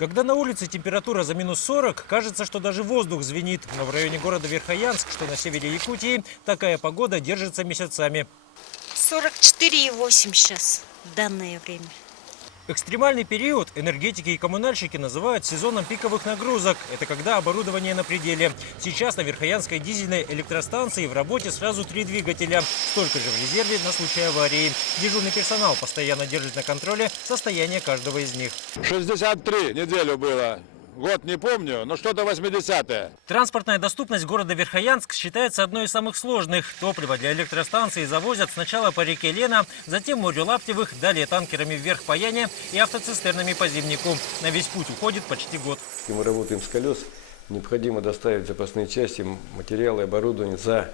Когда на улице температура за минус 40, кажется, что даже воздух звенит. Но в районе города Верхоянск, что на севере Якутии, такая погода держится месяцами. 44,8 сейчас в данное время. Экстремальный период энергетики и коммунальщики называют сезоном пиковых нагрузок. Это когда оборудование на пределе. Сейчас на Верхоянской дизельной электростанции в работе сразу 3 двигателя. Столько же в резерве на случай аварии. Дежурный персонал постоянно держит на контроле состояние каждого из них. 63 неделю было. Год не помню, но что-то 80-е. Транспортная доступность города Верхоянск считается одной из самых сложных. Топливо для электростанции завозят сначала по реке Лена, затем морю Лаптевых, далее танкерами вверх по Яне и автоцистернами по Зимнику. На весь путь уходит почти год. Мы работаем с колес. Необходимо доставить запасные части, материалы, оборудование за,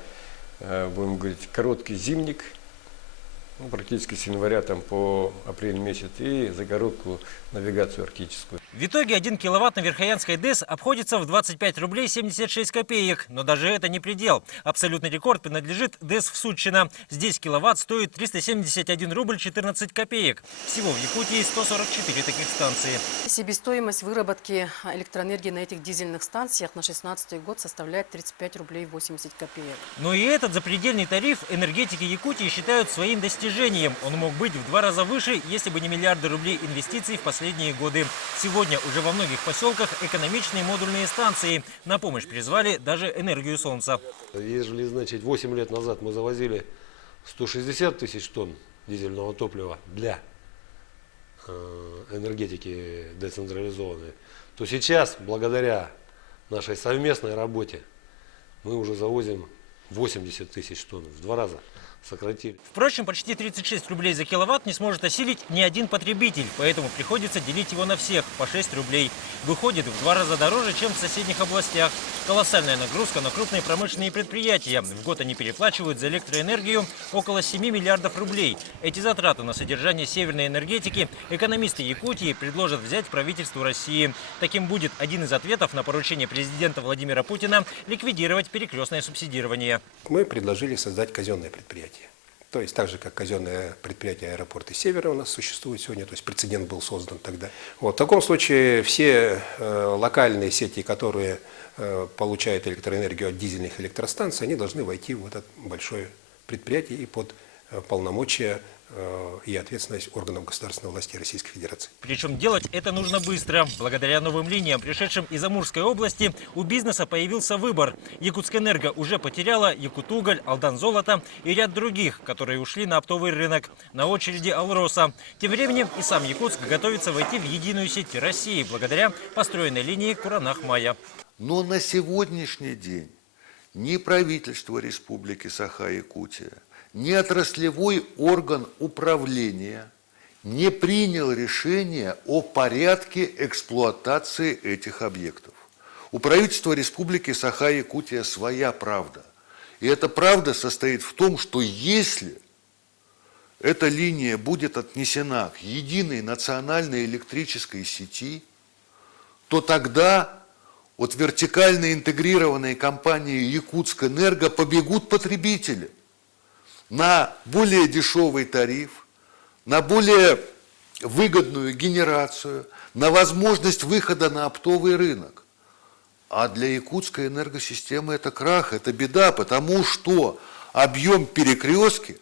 будем говорить, короткий зимник. Практически с января по апрель месяц и за короткую навигацию арктическую. В итоге 1 киловатт на Верхоянской ДЭС обходится в 25 рублей 76 копеек. Но даже это не предел. Абсолютный рекорд принадлежит ДЭС в Сутчино. Здесь киловатт стоит 371 рубль 14 копеек. Всего в Якутии 144 таких станции. Себестоимость выработки электроэнергии на этих дизельных станциях на 2016 год составляет 35 рублей 80 копеек. Но и этот запредельный тариф энергетики Якутии считают своим достижением. Он мог быть в 2 раза выше, если бы не миллиарды рублей инвестиций в последние годы. Сегодня уже во многих поселках экономичные модульные станции. На помощь призвали даже энергию солнца. Ежели, значит, 8 лет назад мы завозили 160 тысяч тонн дизельного топлива для энергетики децентрализованной, то сейчас, благодаря нашей совместной работе, мы уже завозим 80 тысяч тонн, в 2 раза сократили. Впрочем, почти 36 рублей за киловатт не сможет осилить ни один потребитель, поэтому приходится делить его на всех по 6 рублей. Выходит в 2 раза дороже, чем в соседних областях. Колоссальная нагрузка на крупные промышленные предприятия. В год они переплачивают за электроэнергию около 7 миллиардов рублей. Эти затраты на содержание северной энергетики экономисты Якутии предложат взять правительству России. Таким будет один из ответов на поручение президента Владимира Путина ликвидировать перекрестное субсидирование. Мы предложили создать казенное предприятие. То есть так же, как казенное предприятие аэропорты Севера у нас существует сегодня, то есть прецедент был создан тогда. Вот, в таком случае все локальные сети, которые получают электроэнергию от дизельных электростанций, они должны войти в это большое предприятие и под полномочия и ответственность органов государственной власти Российской Федерации. Причем делать это нужно быстро. Благодаря новым линиям, пришедшим из Амурской области, у бизнеса появился выбор. Якутскэнерго уже потеряла Якутуголь, Алдан-Золото и ряд других, которые ушли на оптовый рынок. На очереди Алроса. Тем временем и сам Якутск готовится войти в единую сеть России благодаря построенной линии Куранах-Мая. Но на сегодняшний день ни правительство Республики Саха-Якутия, ни отраслевой орган управления не принял решение о порядке эксплуатации этих объектов. У правительства Республики Саха-Якутия своя правда. И эта правда состоит в том, что если эта линия будет отнесена к единой национальной электрической сети, то тогда от вертикально интегрированной компании Якутскэнерго побегут потребители на более дешевый тариф, на более выгодную генерацию, на возможность выхода на оптовый рынок. А для якутской энергосистемы это крах, это беда, потому что объем перекрестки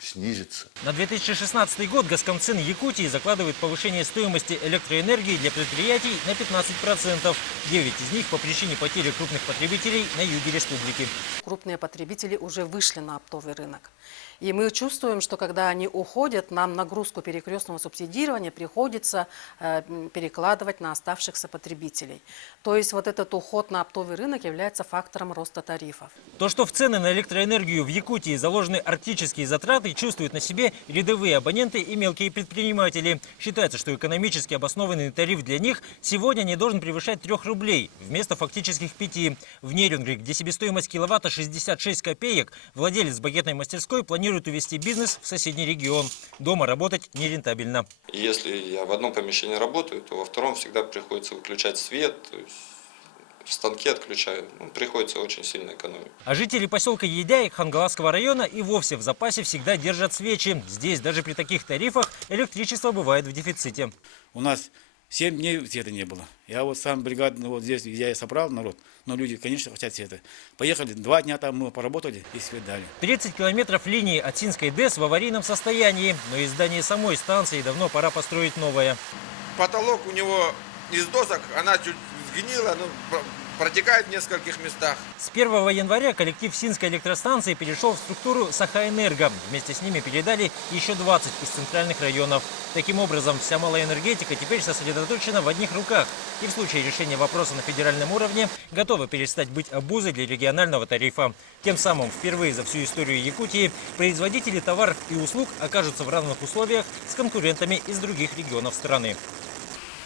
снизится. На 2016 год Госкомцин Якутии закладывает повышение стоимости электроэнергии для предприятий на 15%. 9 из них по причине потери крупных потребителей на юге республики. Крупные потребители уже вышли на оптовый рынок. И мы чувствуем, что когда они уходят, нам нагрузку перекрестного субсидирования приходится перекладывать на оставшихся потребителей. То есть вот этот уход на оптовый рынок является фактором роста тарифов. То, что в цены на электроэнергию в Якутии заложены арктические затраты, чувствуют на себе рядовые абоненты и мелкие предприниматели. Считается, что экономически обоснованный тариф для них сегодня не должен превышать 3 рублей вместо фактических 5. В Нерюнгри, где себестоимость киловатта 66 копеек, владелец багетной мастерской планирует увести бизнес в соседний регион. Дома работать нерентабельно. Если я в одном помещении работаю, то во втором всегда приходится выключать свет, то есть станки отключаю. Приходится очень сильно экономить. А жители поселка Едяй Хангаласского района и вовсе в запасе всегда держат свечи. Здесь даже при таких тарифах электричество бывает в дефиците. У нас 7 дней света не было. Я вот сам бригад, вот здесь, я и собрал народ, но люди, конечно, хотят света. Поехали, 2 дня там мы поработали и свет дали. 30 километров линии от Синской ДЭС в аварийном состоянии, но из здания самой станции давно пора построить новое. Потолок у него из досок, она чуть сгнила, протекает в нескольких местах. С 1 января коллектив Синской электростанции перешел в структуру Сахаэнерго. Вместе с ними передали еще 20 из центральных районов. Таким образом, вся малая энергетика теперь сосредоточена в одних руках. И в случае решения вопроса на федеральном уровне готовы перестать быть обузой для регионального тарифа. Тем самым впервые за всю историю Якутии производители товаров и услуг окажутся в равных условиях с конкурентами из других регионов страны.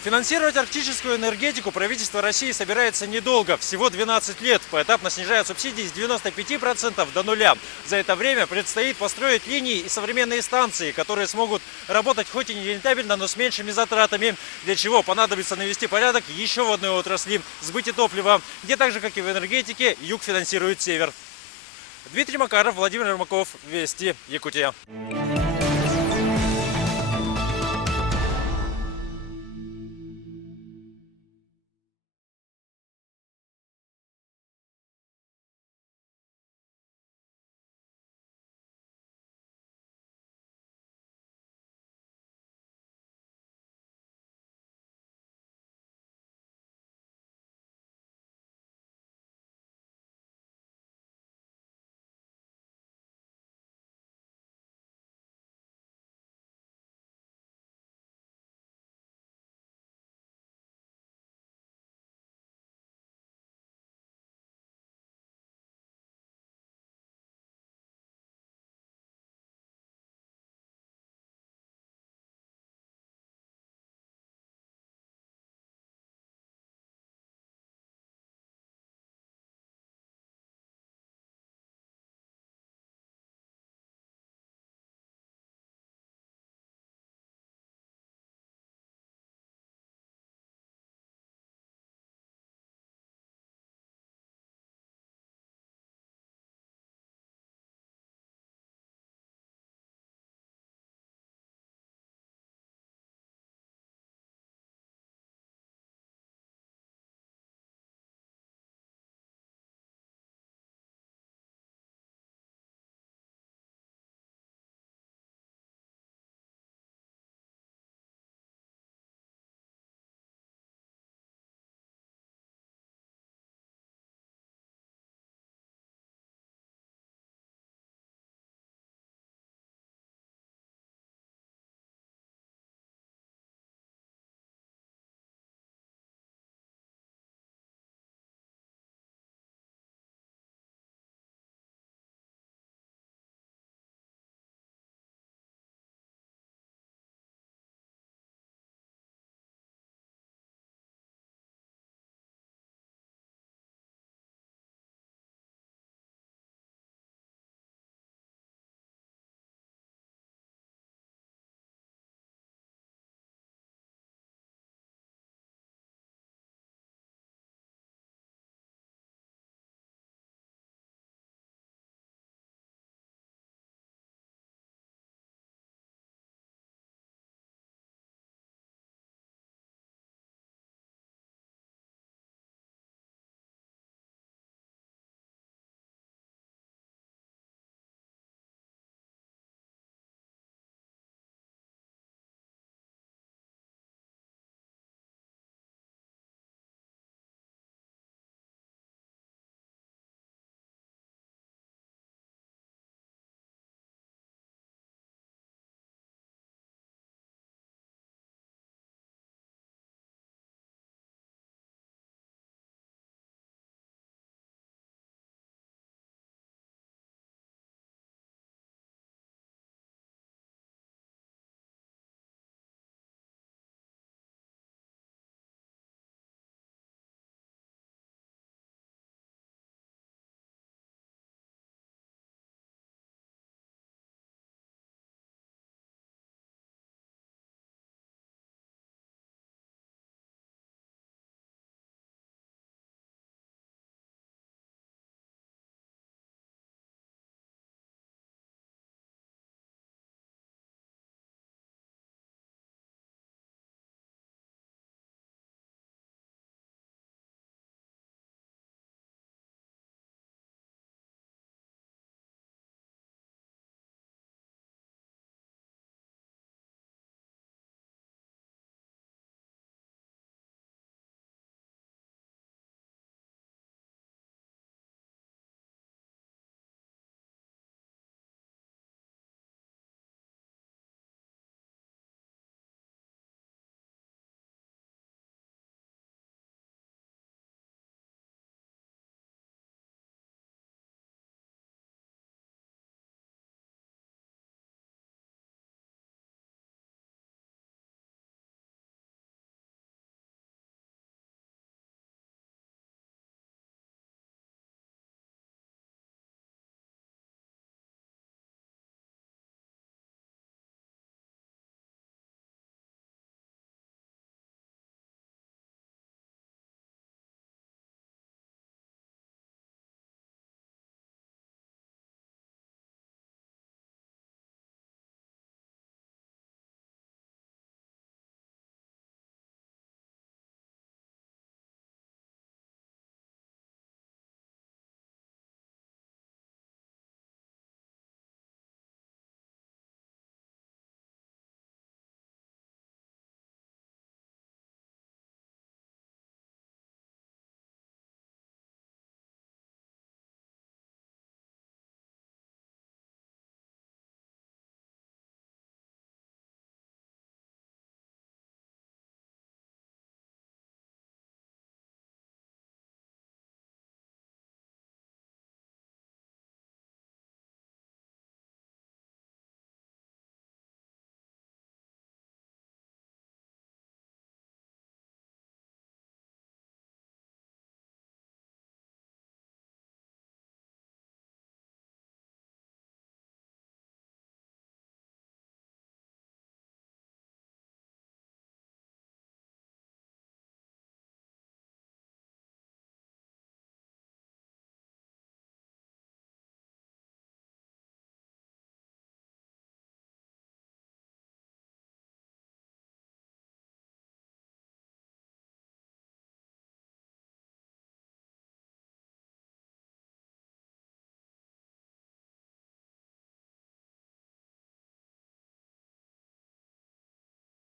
Финансировать арктическую энергетику правительство России собирается недолго, всего 12 лет. Поэтапно снижая субсидии с 95% до нуля. За это время предстоит построить линии и современные станции, которые смогут работать хоть и не рентабельно, но с меньшими затратами. Для чего понадобится навести порядок еще в одной отрасли – сбыте топлива, где так же, как и в энергетике, юг финансирует север. Дмитрий Макаров, Владимир Ермаков, Вести, Якутия.